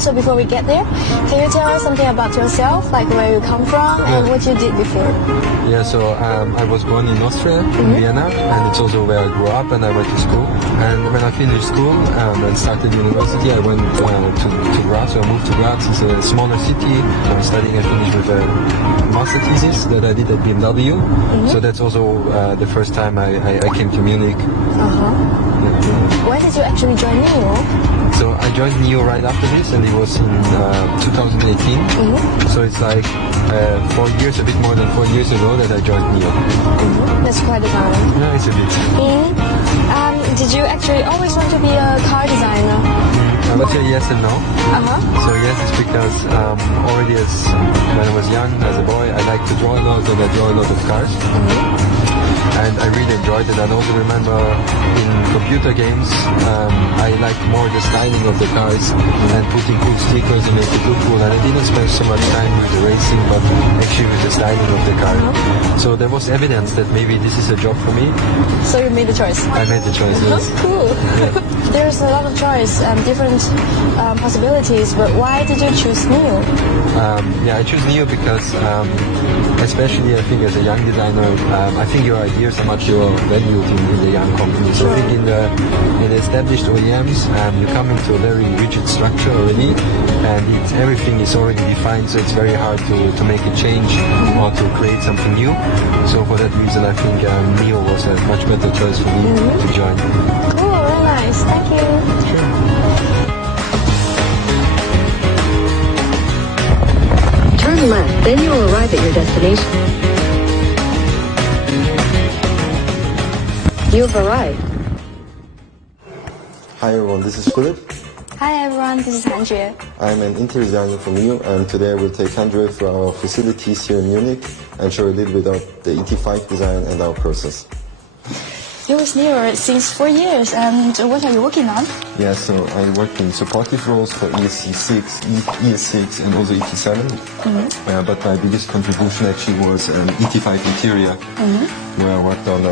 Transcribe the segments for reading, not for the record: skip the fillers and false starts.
So before we get there, can you tell us something about yourself, like where you come from and what you did before? Yeah, so I was born in Austria, in Vienna, and it's also where I grew up and I went to school. And when I finished school and started university, I went to Graz, so I moved to Graz. It's a smaller city. I was studying, I finished with a master thesis that I did at BMW. So that's also the first time I came to Munich. When did you actually join NEO? So I joined NEO right after this, and it was in 2018. So it's like 4 years, a bit more than 4 years ago that I joined NEO. That's quite a time. Yeah, it's a bit. Did you actually always want to be a car designer? I would say yes and no. So yes, it's because already when I was young, as a boy, I liked to draw a lot, and I draw a lot of cars. And I really enjoyed it. And I also remember in computer games, I liked more the styling of the cars and putting cool stickers and make it look cool. And I didn't spend so much time with the racing, but actually with the styling of the car. So there was evidence that maybe this is a job for me. So you made the choice? I made the choice, yes. Cool. Yeah. There's a lot of choice and different possibilities, but why did you choose NEO? Yeah, I chose NEO because especially I think as a young designer, I think your ideas are much more valued in the young companies. So I think in the established OEMs, you come into a very rigid structure already, and everything is already defined, so it's very hard to make a change or to create something new. So for that reason, I think NEO was a much better choice for me to join. Cool, very nice. Thank you. Sure. Turn left, then you will arrive at your destination. You've arrived. Hi everyone, this is Philip. Hi everyone, this is Hanjue. I'm an interior designer from NEO, and today I will take Hanjue through our facilities here in Munich and show a little bit of the ET5 design and our process. You're with NEO since 4 years, and what are you working on? Yeah, so I work in supportive roles for ESC6, ES6 and also ET7. But my biggest contribution actually was ET5 interior, where I worked on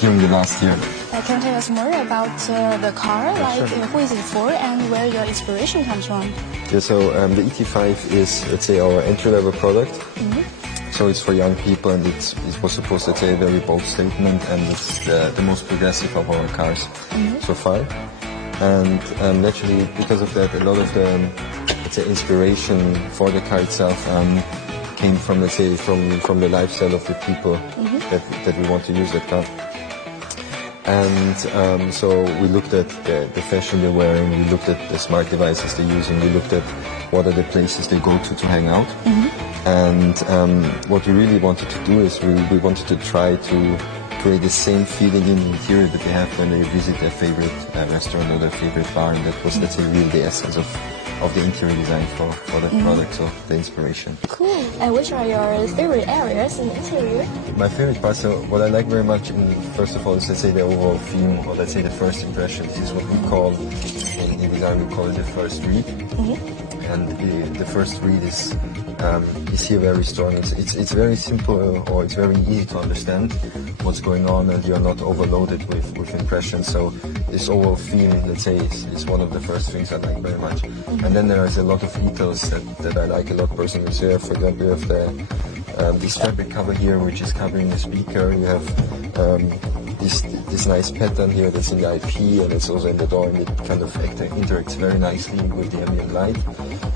during the last year. Can you tell us more about the car, like who is it for and where your inspiration comes from? Yeah, so the ET5 is, let's say, our entry-level product. So it's for young people, and it was supposed to say a very bold statement, and it's the most progressive of our cars so far. And naturally, because of that, a lot of the, let's say, inspiration for the car itself came from, let's say, from the lifestyle of the people that we want to use that car. And so we looked at the fashion they're wearing, we looked at the smart devices they're using, we looked at what are the places they go to hang out. And what we really wanted to do is we wanted to try to create the same feeling in the interior that they have when they visit their favorite restaurant or their favorite bar, and that was, let's say, really the essence of the interior design for the product, so the inspiration. Cool. And which are your favorite areas in the interior? My favorite part, so what I like very much, first of all, is, let's say, the overall theme, or let's say the first impression. This is what we call, in design, we call it the first read. And the first read is here very strong. It's very simple, or it's very easy to understand what's going on, and you're not overloaded with impressions. So this overall theme, let's say, is one of the first things I like very much. And then there is a lot of details that I like a lot personally. So for example, you have this fabric cover here, which is covering the speaker. You have this nice pattern here that's in the IP, and it's also in the door, and it kind of interacts very nicely with the ambient light.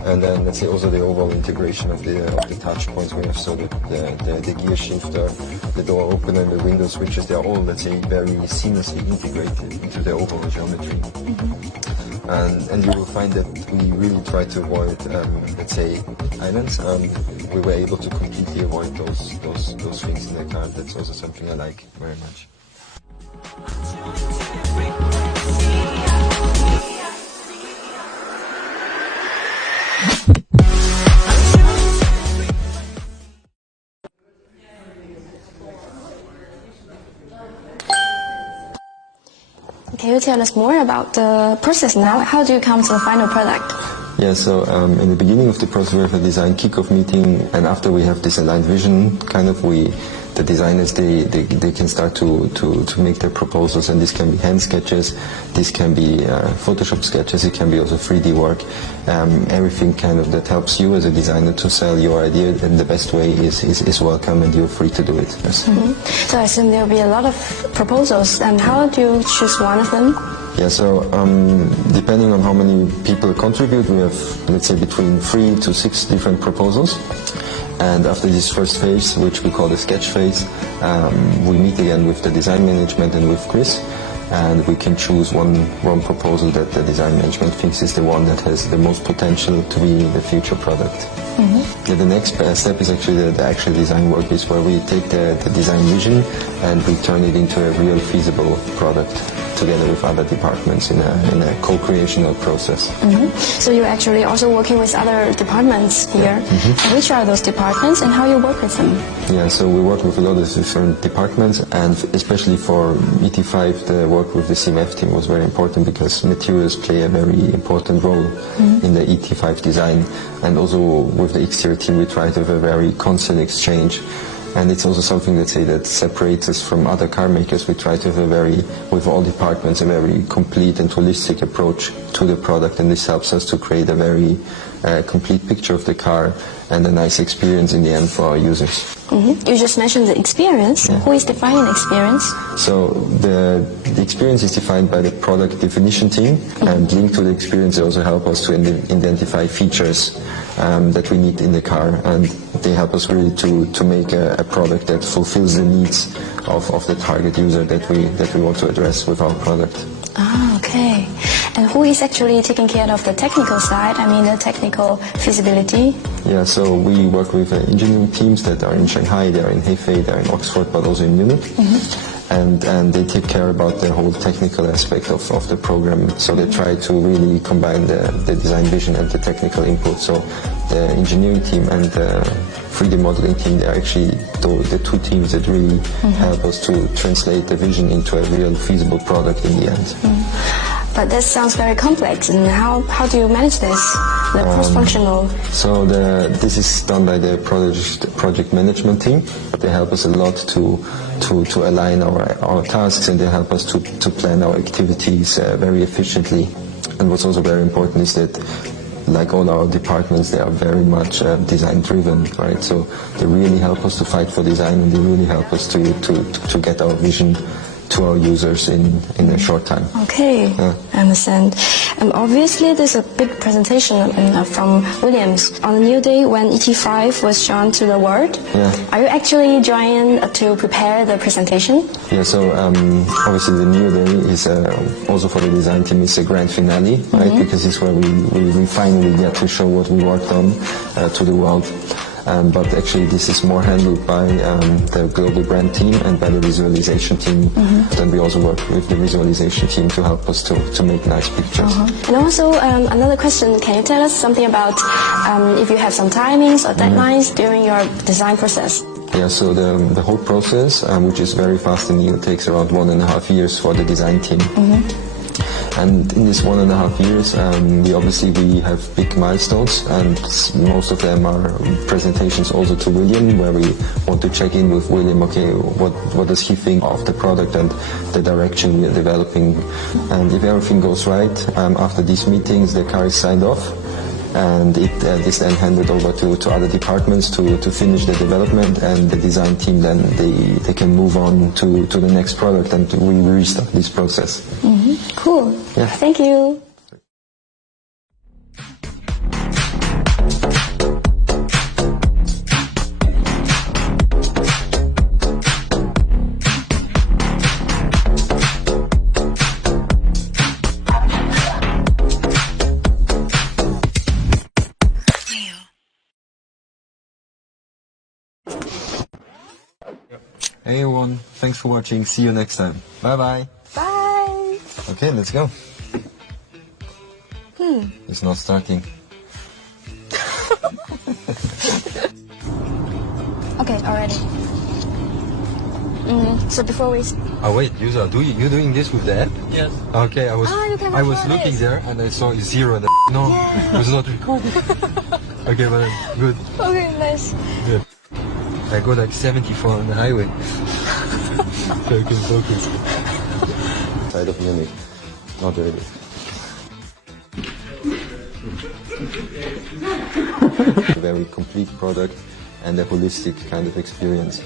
And then, let's say, also the overall integration of the touch points we have, so the gear shifter, the door opener, and the window switches, they are all, let's say, very seamlessly integrated into the overall geometry. And you will find that we really try to avoid, let's say, islands. We were able to completely avoid those things in the car. That's also something I like very much. Can you tell us more about the process now? How do you come to the final product? Yeah, so in the beginning of the process we have a design kickoff meeting, and after we have this aligned vision, kind of we the designers, they can start to make their proposals, and this can be hand sketches, this can be Photoshop sketches, it can be also 3D work, everything kind of that helps you as a designer to sell your idea, and the best way is welcome, and you're free to do it. Yes. So I assume there will be a lot of proposals, and how do you choose one of them? Yeah, so depending on how many people contribute, we have, let's say, between 3 to 6 different proposals. And after this first phase, which we call the sketch phase, we meet again with the design management and with Chris, and we can choose one proposal that the design management thinks is the one that has the most potential to be the future product. Yeah, the next step is actually the actual design work, is where we take the design vision and we turn it into a real feasible product together with other departments in a co-creational process. So you're actually also working with other departments here. Which are those departments and how you work with them? Yeah, so we work with a lot of different departments, and especially for ET5, the work with the CMF team was very important because materials play a very important role in the ET5 design, and also with the exterior team we try to have a very constant exchange. And it's also something, let's say, that separates us from other car makers. We try to have with all departments, a very complete and holistic approach to the product, and this helps us to create a very complete picture of the car and a nice experience in the end for our users. You just mentioned the experience. Yeah. Who is defining experience? So the experience is defined by the product definition team, and linked to the experience, they also help us to identify features that we need in the car, and they help us really to make a product that fulfills the needs of the target user that we want to address with our product. Ah, okay. And who is actually taking care of the technical side? I mean, the technical feasibility? Yeah, so we work with engineering teams that are in Shanghai, they are in Hefei, they are in Oxford, but also in Munich. And they take care about the whole technical aspect of the program. So they try to really combine the design vision and the technical input. So the engineering team and the 3D modeling team, they're actually the two teams that really help us to translate the vision into a real feasible product in the end. But that sounds very complex. And how do you manage this? The cross-functional. So this is done by the project management team. They help us a lot to align our tasks, and they help us to plan our activities very efficiently. And what's also very important is that, like all our departments, they are very much design driven, right? So they really help us to fight for design, and they really help us to get our vision to our users in a short time. Okay, I understand. Obviously, there's a big presentation from Williams on the new day when ET5 was shown to the world. Yeah. Are you actually joining to prepare the presentation? Yeah, so obviously the new day is also for the design team is a grand finale, right? Because it's where we finally get to show what we worked on to the world. But actually this is more handled by the global brand team and by the visualization team. Then we also work with the visualization team to help us to make nice pictures. And also another question, can you tell us something about if you have some timings or deadlines during your design process? Yeah, so the whole process, which is very fast, and it takes around 1.5 years for the design team. And in this 1.5 years, we have big milestones, and most of them are presentations also to William, where we want to check in with William, okay, what does he think of the product and the direction we are developing. And if everything goes right, after these meetings, the car is signed off, and it is then handed over to other departments to finish the development, and the design team then they can move on to the next product, and we restart this process. Cool. Yeah. Thank you. Hey everyone, thanks for watching. See you next time. Bye bye. Bye. Okay, let's go. It's not starting. Okay, already. So before we... Oh wait, Yuza, you doing this with the app? Yes. Okay, you can I was record looking it. there and I saw 0 and no, it was not recording. Okay, but good. Okay, nice. Good. I go like 74 on the highway. So I can focus. Side of Munich, not really. A very complete product and a holistic kind of experience.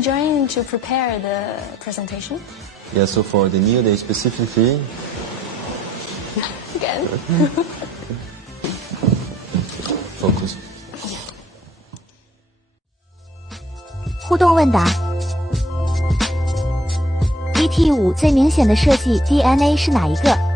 Joining to prepare the presentation? Yeah, so for the Neo Day specifically, Again. focus. 互动问答 ET5 最明显的设计 DNA 是哪一个？